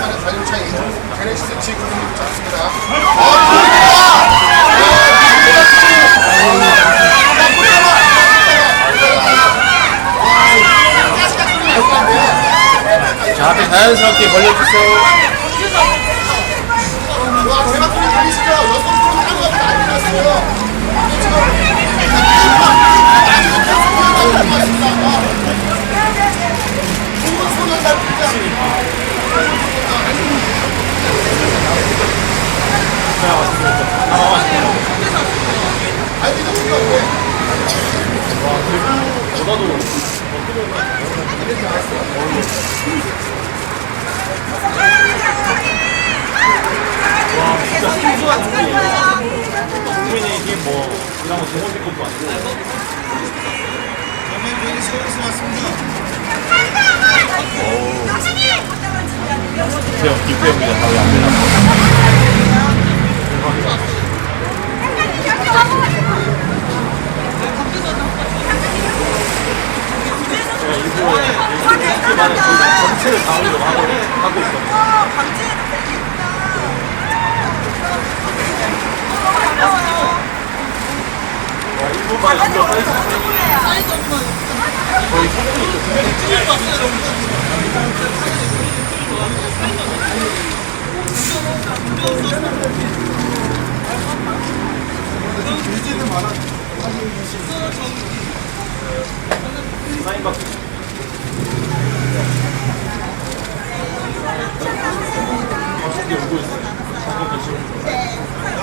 하는 자동차의 제네시스 G90이 있지 않습니다. 자, 앞에 자연스럽게 벌려주세요. 와, 제가 소리 들리시죠? 여성 프로그램 한 것도 안 들렸어요. 국민이 이게 뭐, 이런 거 동원된 것도 아니고. 기태형, 기태형이가 바로 앞에. 제가 일부러 전체를 다 하려고 하고, 있거든요. 와, 일부만 일부러 사이즈 거의 성분이 사인 받고 저기 오고 있어요. 잠깐 계시고.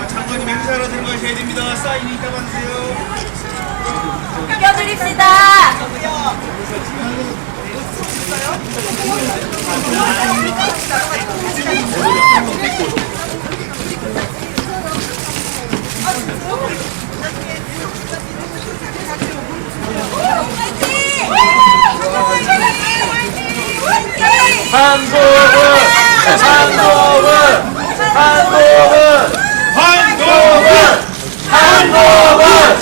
장관님 행사하러 들어가셔야 됩니다. 받으세요. 껴드립시다. 한국은 한국은 한국은 한국은 한국은 한국은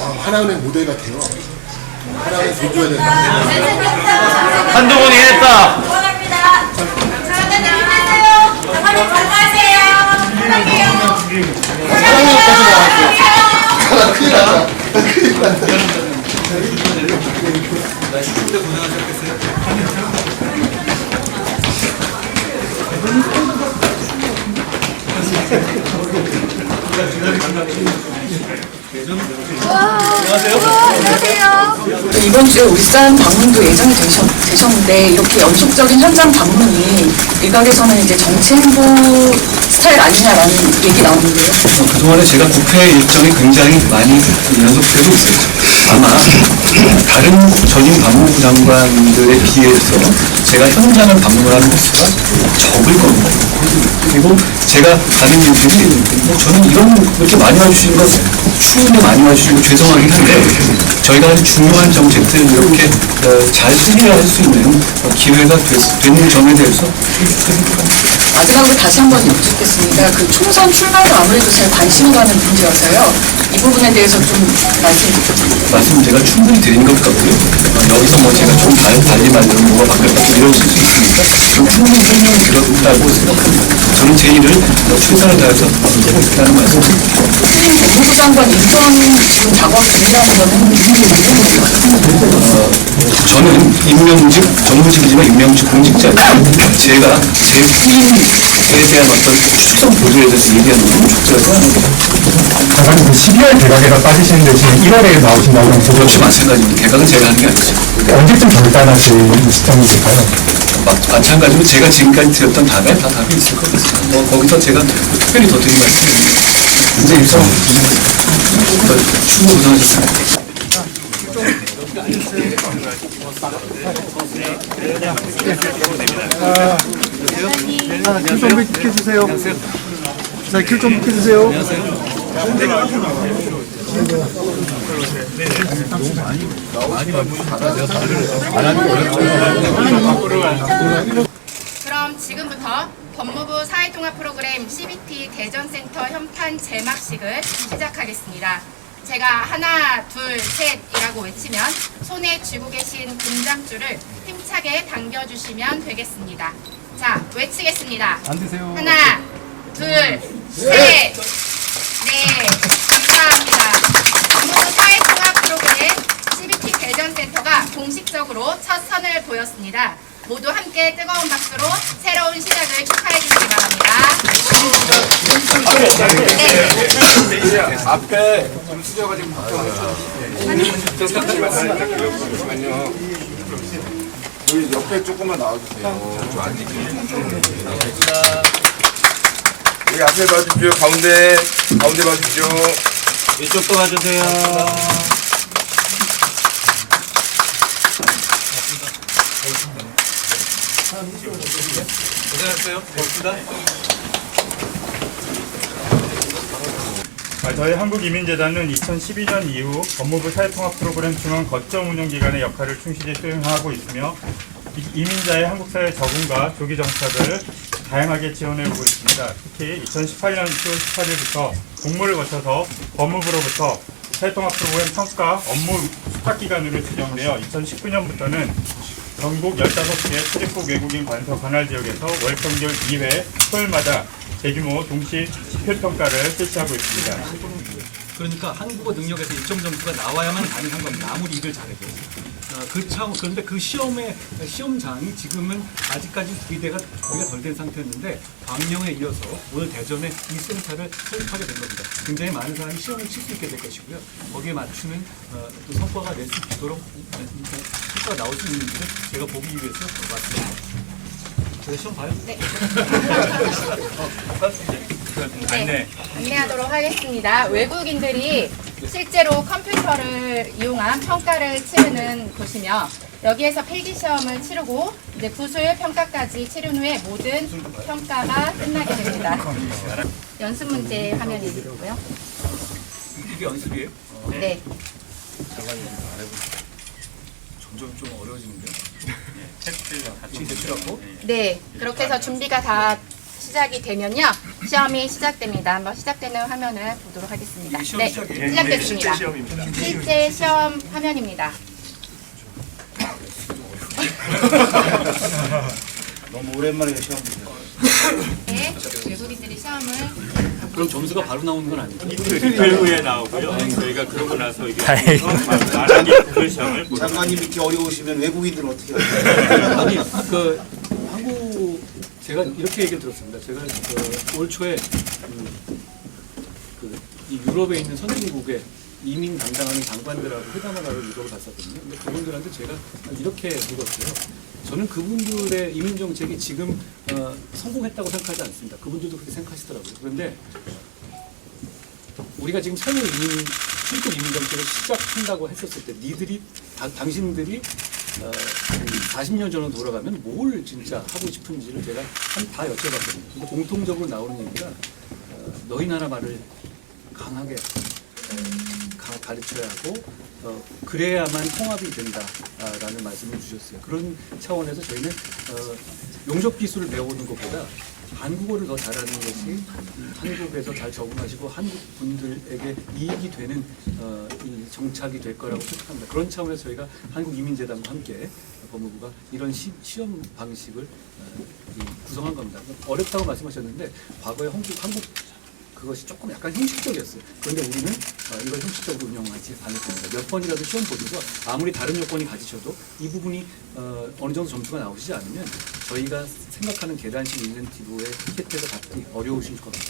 아, 하나은행 모델 같아요. 하나은행 줘줘야 된다. 한동훈이 했다. 이번 주에 울산 방문도 예정이 되셨, 되셨는데 이렇게 연속적인 현장 방문이 일각에서는 이제 정치 행보 스타일 아니냐라는 얘기 나오는데요. 그동안에 제가 국회 일정이 굉장히 많이 연속되고 있었죠. 아마 다른 전임 법무부 장관들에 비해서 제가 현장을 방문하는 횟수가 적을 겁니다. 그리고 제가 가는 이유들이 뭐 저는 이런 이렇게 많이 와주시는 건 추운데 많이 와주시고 죄송하긴 한데 저희가 아주 중요한 정책들을 이렇게 어, 잘 수리할 수 있는 어, 기회가 됐, 된 점에 대해서 마지막으로 다시 한 번 여쭙겠습니다. 그 총선 출마가 아무래도 제일 관심 가는 문제여서요. 이 부분에 대해서 좀 말씀 부탁드립니다. 말씀 제가 충분히 드린 것 같고요. 어, 여기서 뭐 제가 좀 달, 달리 말하면 뭐가 바뀌었다 이러실 수 있으니까 좀 충분히 설명을 드렸다고 생각합니다. 저는 제 일을 어, 최선을 다해서 하고 있다는 말씀 드립니다. 법무부 장관 인턴 지금 작업 중이라는 거는 무슨 얘기인가요? 저는 임명직, 정무직이지만 임명직 공직자예요. 제가 제 후임 에 대한 어떤 추천 보조에 대해서 얘기하는 건 적절하지 않습니다. 장관님 그 12월 개각에서 빠지시는데 지금 1월에 나오신다고 하면 역시 마찬가지입니다. 개각은 제가 하는 게 아니죠. 언제쯤 결단하실 시점이 될까요? 마- 마찬가지로 제가 지금까지 드렸던 답에 다 답이 있을 것 같습니다. 뭐 거기서 제가 특별히 더 드린 말씀은 이제 입성 충분히 고생하셨습니다. 좀 비켜주세요. 자, 큐좀 비켜주세요. 그럼 지금 지금부터 법무부 사회통합 프로그램 CBT 대전센터 현판 제막식을 시작하겠습니다. 제가 하나, 둘, 셋이라고 외치면 손에 쥐고 계신 금장줄을 힘차게 당겨주시면 되겠습니다. 자, 외치겠습니다. 앉으세요. 하나, 둘, 셋, 네, 감사합니다. 법무부 사회통합 프로그램 CBT 대전센터가 공식적으로 첫 선을 보였습니다. 모두 함께 뜨거운 박수로 새로운 시작을 축하해 주시기 바랍니다. 네. 앞에 좀 숙여가지고 잠시만요. 여기 옆에 조금만 나와주세요. 여기 앞에 봐주십시오. 가운데 가운데 봐주십시오. 이쪽도 봐주세요. 고생했어요. 고맙습니다. 아, 저희 한국이민재단은 2012년 이후 법무부 사회통합 프로그램 중앙 거점 운영 기관의 역할을 충실히 수행하고 있으며 이- 이민자의 한국 사회 적응과 조기 정착을 다양하게 지원해 오고 있습니다. 특히 2018년 10월 18일부터 공모를 거쳐서 법무부로부터 사회통합 프로그램 평가 업무 수탁 기관으로 지정되어 2019년부터는 전국 15개 출입국 외국인 관서 관할 지역에서 월 평균 2회 토요일마다 대규모 동시 지표평가를 실시하고 있습니다. 그러니까 한국어 능력에서 일정 점수가 나와야만 가능한 겁니다. 아무리 일을 잘해도. 어, 그 차, 그런데 그 시험의 시험장이 지금은 아직까지 기대가 거의 덜된 상태였는데 광명에 이어서 오늘 대전에 이 센터를 설립하게 된 겁니다. 굉장히 많은 사람이 시험을 칠 수 있게 될 것이고요. 거기에 맞추는 어, 또 성과가 낼 수 있도록 어, 성과가 나올 수 있는지를 제가 보기 위해서 왔습니다. 제가 시험 봐요? 네. 안내. 네, 안내하도록 하겠습니다. 외국인들이 실제로 컴퓨터를 이용한 평가를 치르는 곳이며 여기에서 필기 시험을 치르고 이제 구술 평가까지 치른 후에 모든 평가가 끝나게 됩니다. 연습 문제 화면이 있고요. 이게 연습이에요? 어, 네. 점점 좀 어려워지는데요? 같이 제출하고 네, 그렇게 해서 준비가 다 시작이 되면요. 시험이 시작됩니다. 한번 시작되는 화면을 보도록 하겠습니다. 이게 시험 네, 시작이에요? 시작됐습니다. 실제 시험 화면입니다. 너무 오랜만에 시험 보네요. 네, 외국인들이 시험을 그럼 점수가 바로 나오는 건 아니고 이틀 후에 나오고요. 저희가 그러고 나서 이게 말하기 그 시험을 보러 장관님 이렇게 어려우시면 외국인들은 어떻게 하세요? 아니 그 한국 제가 이렇게 얘기를 들었습니다. 제가 그 올 초에 음, 그, 이 유럽에 있는 선진국의 이민 담당하는 장관들하고 회담을 하러 유럽을 갔었거든요. 근데 그분들한테 제가 이렇게 물었어요. 저는 그분들의 이민 정책이 지금 어, 성공했다고 생각하지 않습니다. 그분들도 그렇게 생각하시더라고요. 그런데 우리가 지금 새로운 이민 출국 이민 정책을 시작한다고 했었을 때 니들이 다- 당신들이 어, 40년 전으로 돌아가면 뭘 진짜 하고 싶은지를 제가 한 다 여쭤봤거든요. 공통적으로 나오는 얘기가 어, 너희 나라 말을 강하게 가르쳐야 하고 어, 그래야만 통합이 된다라는 말씀을 주셨어요. 그런 차원에서 저희는 어, 용접 기술을 배우는 것보다 한국어를 더 잘하는 것이 음, 한국에서 잘 적응하시고 한국 분들에게 이익이 되는 어, 이 정착이 될 거라고 생각합니다. 그런 차원에서 저희가 한국이민재단과 함께 법무부가 이런 시, 험 방식을 어, 이 구성한 겁니다. 어렵다고 말씀하셨는데 과거에 한국, 한국 그것이 조금 약간 형식적이었어요. 그런데 우리는 어, 이걸 형식적으로 운영하지 않을 겁니다. 몇 번이라도 시험 보셔서 아무리 다른 요건이 가지셔도 이 부분이 어, 어느 정도 점수가 나오시지 않으면 저희가 생각하는 계단식 인센티브의 혜택을 받기 어려우실 겁니다.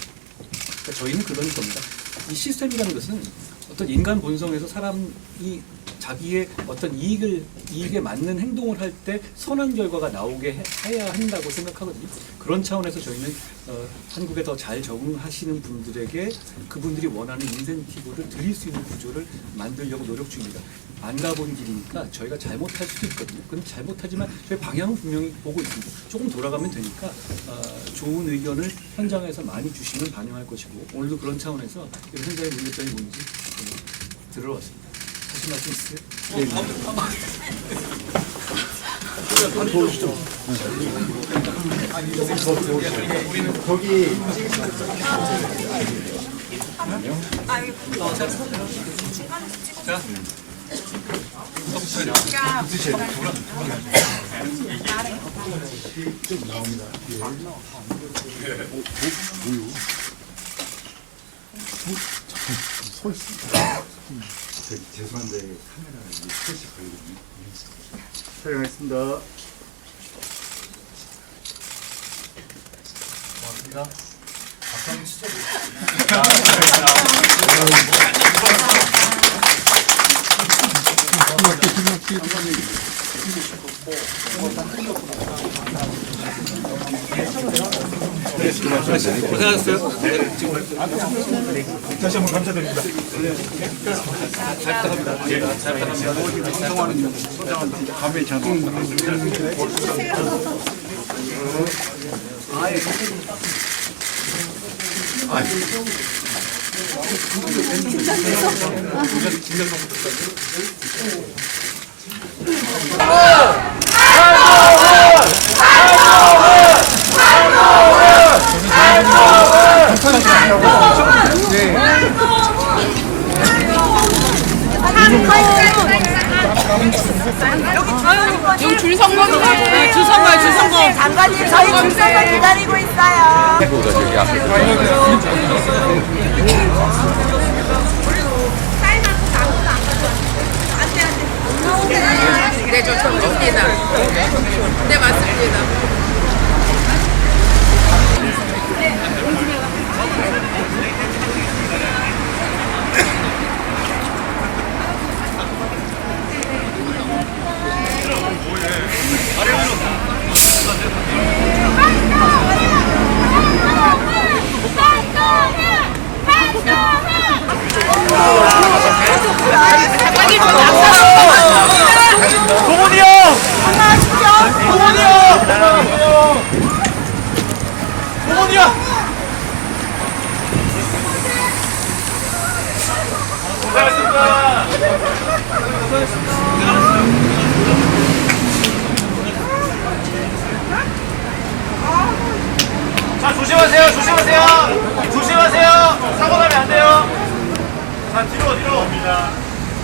그러니까 저희는 그런 겁니다. 이 시스템이라는 것은 어떤 인간 본성에서 사람이 자기의 어떤 이익을 이익에 맞는 행동을 할 때 선한 결과가 나오게 해- 해야 한다고 생각하거든요. 그런 차원에서 저희는 어, 한국에 더 잘 적응하시는 분들에게 그분들이 원하는 인센티브를 드릴 수 있는 구조를 만들려고 노력 중입니다. 안 가본 길이니까 저희가 잘못할 수도 있거든요. 근데 잘못하지만 저희 방향은 분명히 보고 있습니다. 조금 돌아가면 되니까 어, 좋은 의견을 현장에서 많이 주시면 반영할 것이고 오늘도 그런 차원에서 현장의 문제점이 뭔지 어, 들어왔습니다. 하실 말씀 있으세요? 네. 촬 영했습니다. 고 생하셨어요. 다시 한번 감사드립니다. 장 관님 저희 줄서서 기다리고 있어요. 네, 저 정입니다. 네, 맞습니다.